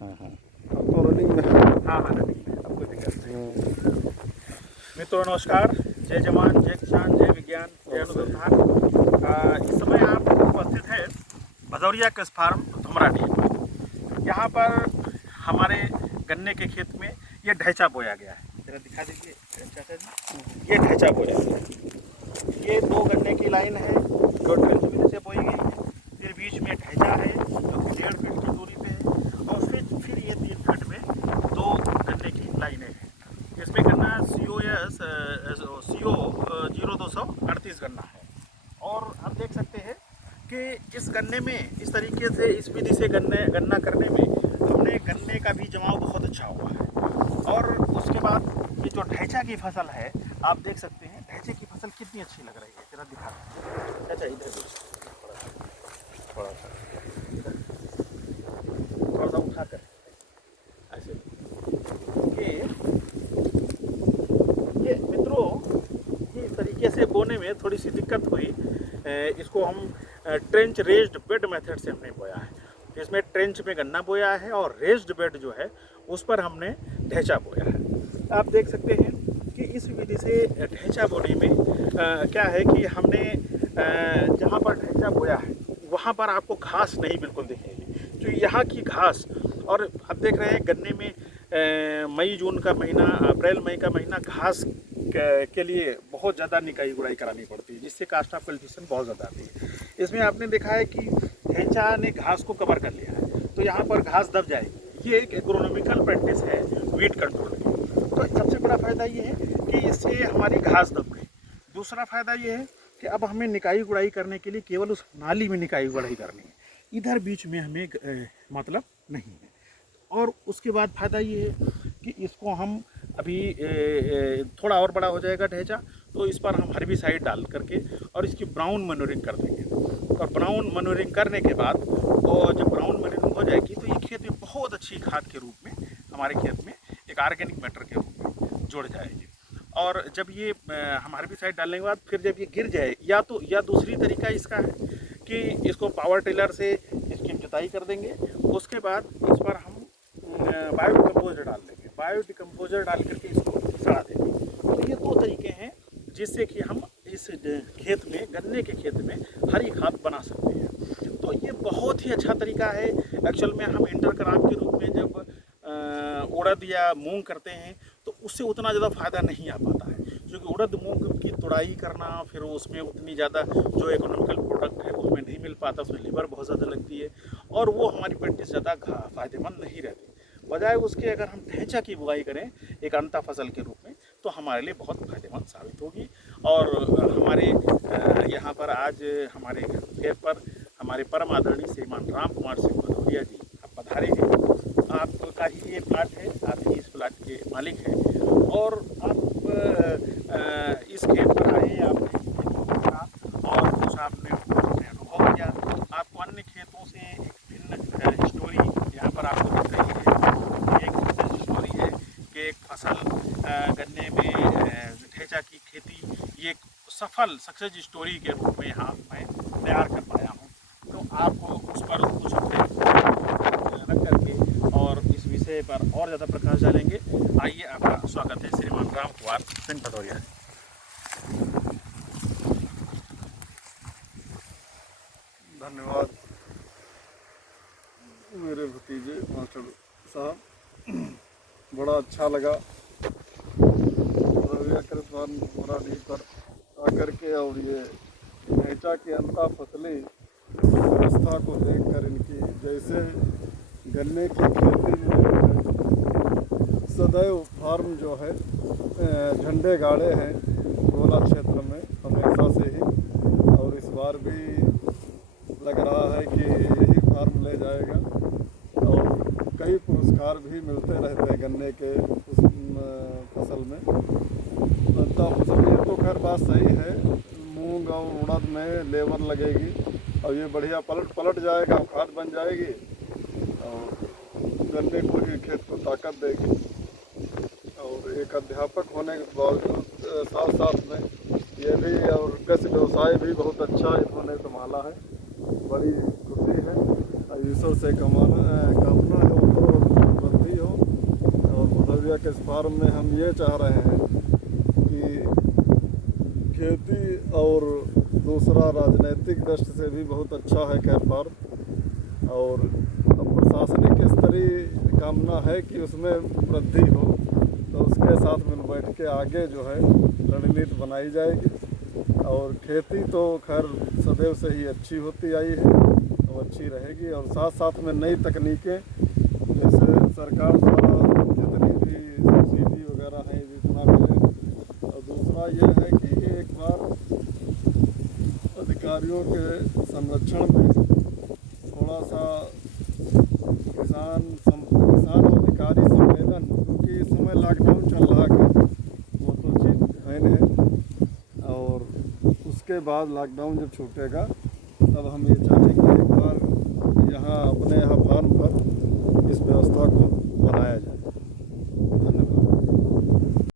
हाँ हाँ। अब तो रनिंग में है। हाँ हाँ रनिंग में, अब कोई दिक्कत नहीं। मित्रों नमस्कार, जय जवान जय किसान जय विज्ञान जय अनुसंधान। इस समय आप उपस्थित हैं भदौरिया कृषि फार्म धुमराडीह पर। यहाँ पर हमारे गन्ने के खेत में ये ढैचा बोया गया है। जरा दिखा दीजिए चाचा जी, ये ढैचा बोया गया है। ये 2 गन्ने की लाइन है जो ट्रेंच विधि से बोई गई है। फिर बीच में ढैचा है जो कि 1.5 फीट की दूरी पे है, और फिर ये 3 फीट में 2 गन्ने की लाइनें हैं। इसमें गन्ना CO 0238 गन्ना है। और आप देख सकते हैं कि इस गन्ने में इस तरीके से इस विधि से गन्ना करने में हमने गन्ने का भी जमाव बहुत अच्छा हुआ है। और उसके बाद ये जो ढैचा की फसल है, आप देख सकते हैं ढैचे की फसल कितनी अच्छी लग रही है। जरा दिखा चाचा, इधर थोड़ा सा थोड़ा सा उठा कर ऐसे। ये मित्रों, ये इस तरीके से बोने में थोड़ी सी दिक्कत हुई। इसको हम ट्रेंच रेज्ड बेड मेथड से हमने बोया है। इसमें ट्रेंच में गन्ना बोया है और रेज्ड बेड जो है उस पर हमने ढैचा बोया है। आप देख सकते हैं कि इस विधि से ढैचा बोने में क्या है कि हमने जहाँ पर ढैचा बोया है वहाँ पर आपको घास नहीं बिल्कुल दिखेगी। जो यहाँ की घास, और आप देख रहे हैं गन्ने में मई जून का महीना, अप्रैल मई का महीना घास के लिए बहुत ज़्यादा निकाई गुड़ाई करानी पड़ती है, जिससे कास्ट ऑफ कल्टीवेशन बहुत ज़्यादा आती है। इसमें आपने देखा है कि ढैचा ने घास को कवर कर लिया है, तो यहाँ पर घास दब जाएगी। ये एक एग्रोनॉमिकल प्रैक्टिस है वीड कंट्रोल की। तो सबसे बड़ा फ़ायदा ये है कि इससे हमारी घास दब गई। दूसरा फ़ायदा ये है कि अब हमें निकाई गुड़ाई करने के लिए केवल उस नाली में निकाई गुड़ाई करनी है, इधर बीच में हमें मतलब नहीं है। और उसके बाद फ़ायदा ये है कि इसको हम अभी थोड़ा और बड़ा हो जाएगा ढैचा, तो इस पर हम हर्बिसाइड डाल करके और इसकी ब्राउन मैन्योरिंग कर देंगे। और ब्राउन मैन्योरिंग करने के बाद, और जब ब्राउन मैन्योरिंग हो जाएगी तो ये खेत में बहुत अच्छी खाद के रूप में हमारे खेत में एक ऑर्गेनिक मैटर के रूप में जुड़ जाएगी। और जब ये हम हर्बिसाइड डालने के बाद फिर जब ये गिर जाए, या दूसरी तरीका इसका है कि इसको पावर टिलर से इसकी जुताई कर देंगे। उसके बाद इस पर हम बायो डिकम्पोजर डाल देंगे, बायो डिकम्पोजर डाल करके इसको सड़ा देंगे। तो ये 2 तरीके हैं जिससे कि हम इस खेत में, गन्ने के खेत में हरी खाद बना सकते हैं। तो ये बहुत ही अच्छा तरीका है। एक्चुअल में हम इंटर क्रॉप के रूप में जब उड़द या मूंग करते हैं तो उससे उतना ज़्यादा फ़ायदा नहीं आ पाता है, क्योंकि उड़द मूंग की तुड़ाई करना, फिर उसमें उतनी ज़्यादा जो इकोनॉमिकल प्रोडक्ट है उसमें नहीं मिल पाता, उसमें लेबर बहुत ज़्यादा लगती है और वो हमारी प्रैक्टिस ज़्यादा फ़ायदेमंद नहीं रहती। बजाय उसके अगर हम ढैचा की बुआई करें एक अंता फसल के रूप में, तो हमारे लिए बहुत फ़ायदेमंद साबित होगी। और हमारे यहाँ पर आज हमारे खेत पर हमारे परम आदरणीय श्रीमान राम कुमार सिंह भदौरिया जी आप पधारे हैं। आपका ही ये प्लाट है, आप ही इस प्लाट के मालिक हैं, और आप इस खेत पर आए, आपने खेत को देखा और कुछ आपने अनुभव किया। आपको अन्य खेतों से एक भिन्न स्टोरी यहाँ पर आपको दिख रही है। एक सक्सेस स्टोरी है कि एक फसल गन्ने में ढैचा की खेती, ये एक सफल सक्सेस स्टोरी के रूप में यहाँ मैं तैयार कर पाया हूँ। तो आपको उस पर कुछ अपने रख करके और इस विषय पर और ज़्यादा प्रकाश डालेंगे। आइए, आपका स्वागत है श्रीमान राम कुमार सिंह भदौरिया। धन्यवाद मेरे भतीजे मास्टर साहब, बड़ा अच्छा लगा भदौरिया कृषि फार्म धुमराडीह पर आकर के, और ये ढैचा की अंता फसली व्यवस्था को देखकर, इनकी जैसे गन्ने की खेती में सदैव फार्म जो है झंडे गाड़े हैं गोला क्षेत्र में हमेशा से ही, और इस बार भी लग रहा है कि यही फार्म ले जाएगा। और कई पुरस्कार भी मिलते रहते हैं गन्ने के उस फसल में। अंता फसल में तो खैर बात सही है, मूंग और उड़द में लेबर लगेगी और ये बढ़िया पलट जाएगा, खाद बन जाएगी और गन्ने को ही खेत को ताकत देगी। और एक अध्यापक होने के बावजूद साथ साथ में ये भी और कृषि व्यवसाय भी बहुत अच्छा इन्होंने संभाला है, बड़ी खुशी है। ईश्वर से कामना है वो तो तक इस फार्म में हम ये चाह रहे हैं कि खेती और दूसरा राजनीतिक दृष्टि से भी बहुत अच्छा है कैर फार्म, और अब प्रशासनिक स्तरीय कामना है कि उसमें वृद्धि हो, तो उसके साथ मिल बैठ के आगे जो है रणनीति बनाई जाएगी। और खेती तो खैर सदैव से ही अच्छी होती आई है और अच्छी रहेगी, और साथ साथ में नई तकनीकें जैसे सरकार द्वारा जितनी भी सब्सिडी वगैरह है जितना मिले। और दूसरा ये है कि एक बार अधिकारियों के संरक्षण में थोड़ा सा किसान और अधिकारी संवेदन, क्योंकि इस समय लॉकडाउन चल रहा है, वो तो चीज़ है नहीं, और उसके बाद लॉकडाउन जब छूटेगा तब हम ये चाहेंगे एक बार यहाँ अपने यहाँ फार्म पर इस व्यवस्था को बनाया जाए।